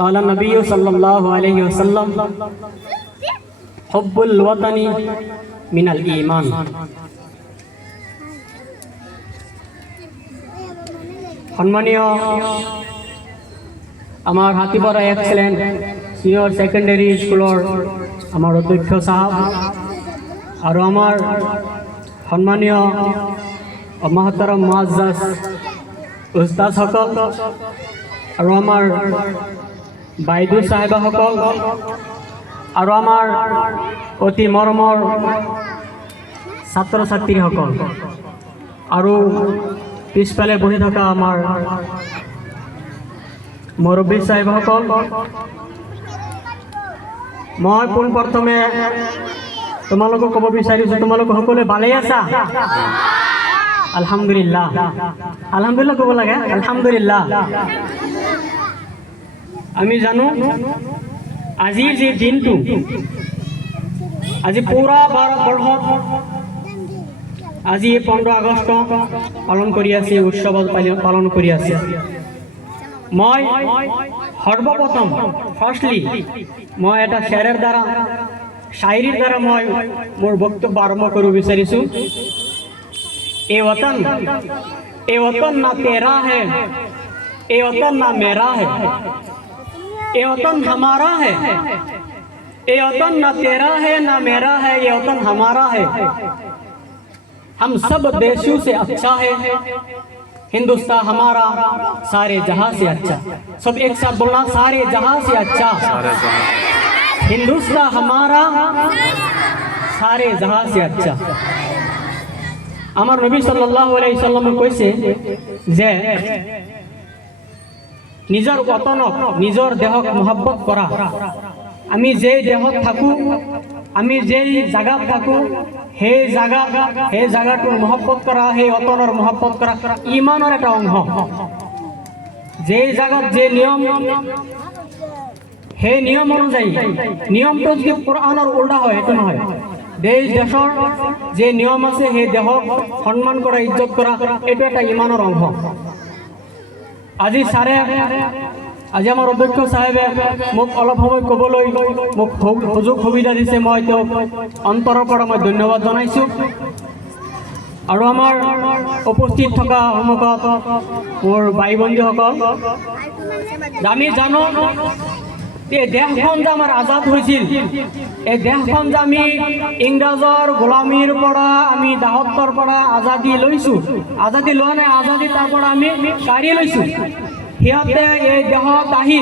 قال النبي صلى الله عليه وسلم حب الوطن من الإيمان সম্মানীয় আমার Hatipara excellent senior secondary স্কুলের আমার অধ্যক্ষ সাহেব আর আমার সম্মানীয় মহতরম মুআজ্জাজ উস্তাদ সকল আর আমার বাইদু সাহেবা সকল আর আমার অতি মৰমৰ ছাত্ৰ ছাত্ৰী সকল আৰু পিছফালে বহি থকা আমাৰ মুৰব্বী সাহেব সকল মই পোনপ্ৰথমে তোমালোকক ক'ব বিচাৰিছোঁ তোমালোক সকলোৱে ভালেই আছা আলহামদুলিল্লাহ আলহামদুলিল্লাহ ক'ব লাগে আলহামদুলিল্লাহ আমি জানো আজিৰ যে দিনটো আজি পুৰা ভাৰতবৰ্ষত আজি 15 আগষ্ট পালন কৰি আছে উৎসৱ পালন কৰি আছে মই সৰ্বপ্ৰথম ফাৰ্ষ্টলি মই এটা শ্বেৰৰ দ্বাৰা শায়ৰীৰ দ্বাৰা মই মোৰ বক্তব্য আৰম্ভ কৰিব বিচাৰিছোঁ ए वतन ना तेरा है ए वतन ना मेरा है ए वतन हमारा है ए वतन ना तेरा है ना मेरा है ये वतन हमारा है हम सब देशों से अच्छा है हिंदुस्तान हमारा सारे जहां से अच्छा सब एक साथ बोलना सारे जहां से अच्छा हिंदुस्तान हमारा सारे जहां से अच्छा আমার নবী সাল্লাল্লাহু আলাইহি সাল্লামে কৈছে যে নিজৰ ওতনক নিজৰ দেহক মহব্বত কৰা আমি যে দেহত থাকো আমি যে জায়গাত থাকো সেই জায়গাটোৰ মহব্বত কৰা সেই ওতনৰ মহব্বত কৰা ইমানৰ এটা অংশ যে জায়গাত যে নিয়ম সেই নিয়ম অনুযায়ী নিয়মটো যদি কোৰআনৰ উল্টা হয় এটা নহয় দেশ দেশৰ যে নিয়ম আছে সেই দেহক সন্মান কৰা ইজ্জত কৰা এটা এটা ইমানৰ অংশ আজি আজি আমাৰ অধ্যক্ষ সাহেবে মোক অলপ সময় ক'বলৈ মোক সুযোগ সুবিধা দিছে মই তেওঁক অন্তৰৰ পৰা মই ধন্যবাদ জনাইছোঁ আৰু আমাৰ উপস্থিত থকা সন্মুখত মোৰ ভাই বন্ধুসকল আমি জানো এই দেশখন যে আমাৰ আজাদ হৈছিল এই দেশখন যে আমি ইংৰাজৰ গোলামীৰ পৰা আমি দাসত্বৰ পৰা আজাদী লৈছোঁ আজাদী লোৱা নাই আজাদী তাৰ পৰা আমি কাঢ়ি লৈছোঁ সিহঁতে এই দেশত আহি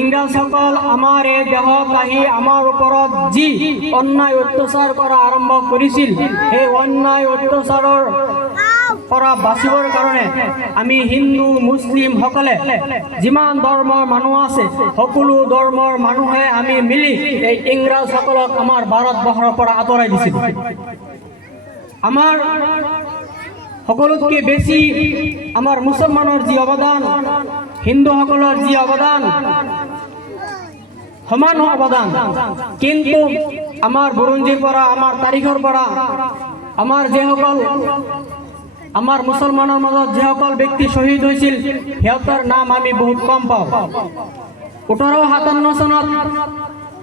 ইংৰাজসকল আমাৰ এই দেশত আহি আমাৰ ওপৰত যি অন্যায় অত্যাচাৰ কৰা আৰম্ভ কৰিছিল সেই অন্যায় অত্যাচাৰৰ পৰা বাচিবৰ কাৰণে আমি হিন্দু মুছলিম সকলে যিমান ধৰ্মৰ মানুহ আছে সকলো ধৰ্মৰ মানুহে আমি মিলি এই ইংৰাজসকলক আমাৰ ভাৰতবৰ্ষৰ পৰা আঁতৰাই দিছিল আমাৰ সকলোতকৈ বেছি আমাৰ মুছলমানৰ যি অৱদান হিন্দুসকলৰ যি অৱদান সমান অৱদান কিন্তু আমাৰ বুৰঞ্জীৰ পৰা আমাৰ তাৰিখৰ পৰা আমাৰ যেসকল আমাৰ মুছলমানৰ মাজত যেসকল ব্যক্তি শ্বহীদ হৈছিল সিহঁতৰ নাম আমি বহুত কম পাওঁ 1857 চনত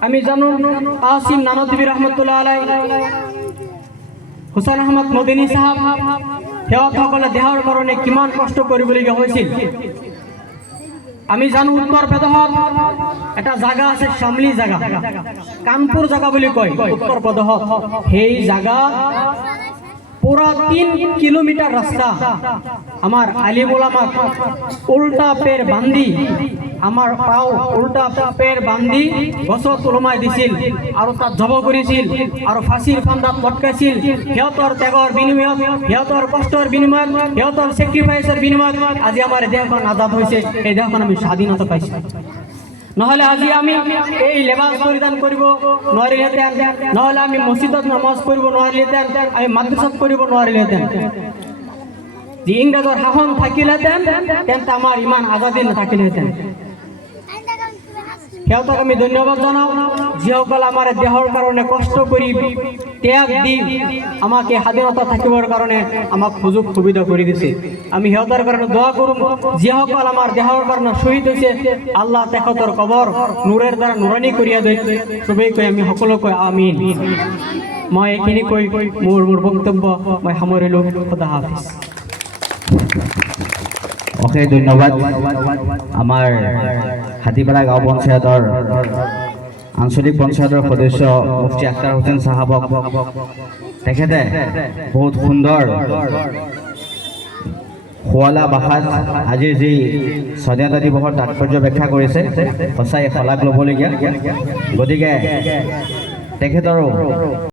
আমি জানো কাছিম নানতবী ৰহমতুল্লাহ আলাইহি হুছেইন আহমদ মদিনী সাহেব সিহঁতসকলে দেহৰ কাৰণে কিমান কষ্ট কৰিবলগীয়া হৈছিল আমি জানো উত্তৰ প্ৰদেশত এটা জায়গা আছে শামলি জায়গা কানপুৰ জায়গা বুলি কয় উত্তৰ প্ৰদেশত সেই জায়গা पूरा 3 किलोमीटर रास्ता हमार आलिम उलामा उल्टा पैर बांधी हमार पाव उल्टा पैर बांधी गছত ওলমাই দিছিল আৰু তাত জব কৰিছিল আৰু ফাঁসিৰ ফান্দাত লটকাইছিল সিহঁতৰ ত্যাগৰ বিনিময়ত সিহঁতৰ কষ্টৰ বিনিময়ত সিহঁতৰ স্যাক্ৰিফাইসৰ বিনিময়ত আজি আমাৰ দেশখন আজাদ হৈছে এই দেশখন আমি স্বাধীনতা পাইছোঁ নহলে আজি আমি এই লেবাস পরিধান কৰিব নোৱাৰিলেহেঁতেন নহলে আমি মসজিদত নামাজ পঢ়িব নোৱাৰিলেহেঁতেন আমি মাদ্ৰাসাত পঢ়িব নোৱাৰিলেহেঁতেন যে ইংৰাজৰ শাসন থাকিলেহেঁতেন তেন্তে আমাৰ ইমান আজাদী নাথাকিলেহেঁতেন সিহঁতক আমি ধন্যবাদ জনাওঁ যিসকল আমাৰ দেহৰ কাৰণে কষ্ট কৰি ত্যাগ দি আমাকে স্বাধীনতা থাকিবৰ কাৰণে আমাক সুযোগ সুবিধা কৰি দিছে আমি সিহঁতৰ কাৰণে দোৱা কৰোঁ যিসকল আমাৰ দেশৰ কাৰণে শ্বহীদ হৈছে আল্লাহ তেখেতৰ কবৰ নূৰেৰ দ্বাৰা নুৰণি কৰিয়া দিয়ে চবেই কৈ আমি সকলো কৈ আমিন মই এইখিনি কৈ মোৰ বক্তব্য মই সামৰিলোঁ খুদা হাফিজ অশেষ ধন্যবাদ আমাৰ হাতীপাৰা গাঁও পঞ্চায়তৰ আঞ্চলিক পঞ্চায়তৰ সদস্য মুফতি আখতাৰ হোসেন চাহাবক তেখেতে বহুত সুন্দৰ শুৱলা ভাষাত আজিৰ যি স্বাধীনতা দিৱসৰ তাৎপৰ্য ব্যাখ্যা কৰিছে সঁচাই শলাগ ল'বলগীয়া গতিকে তেখেতৰো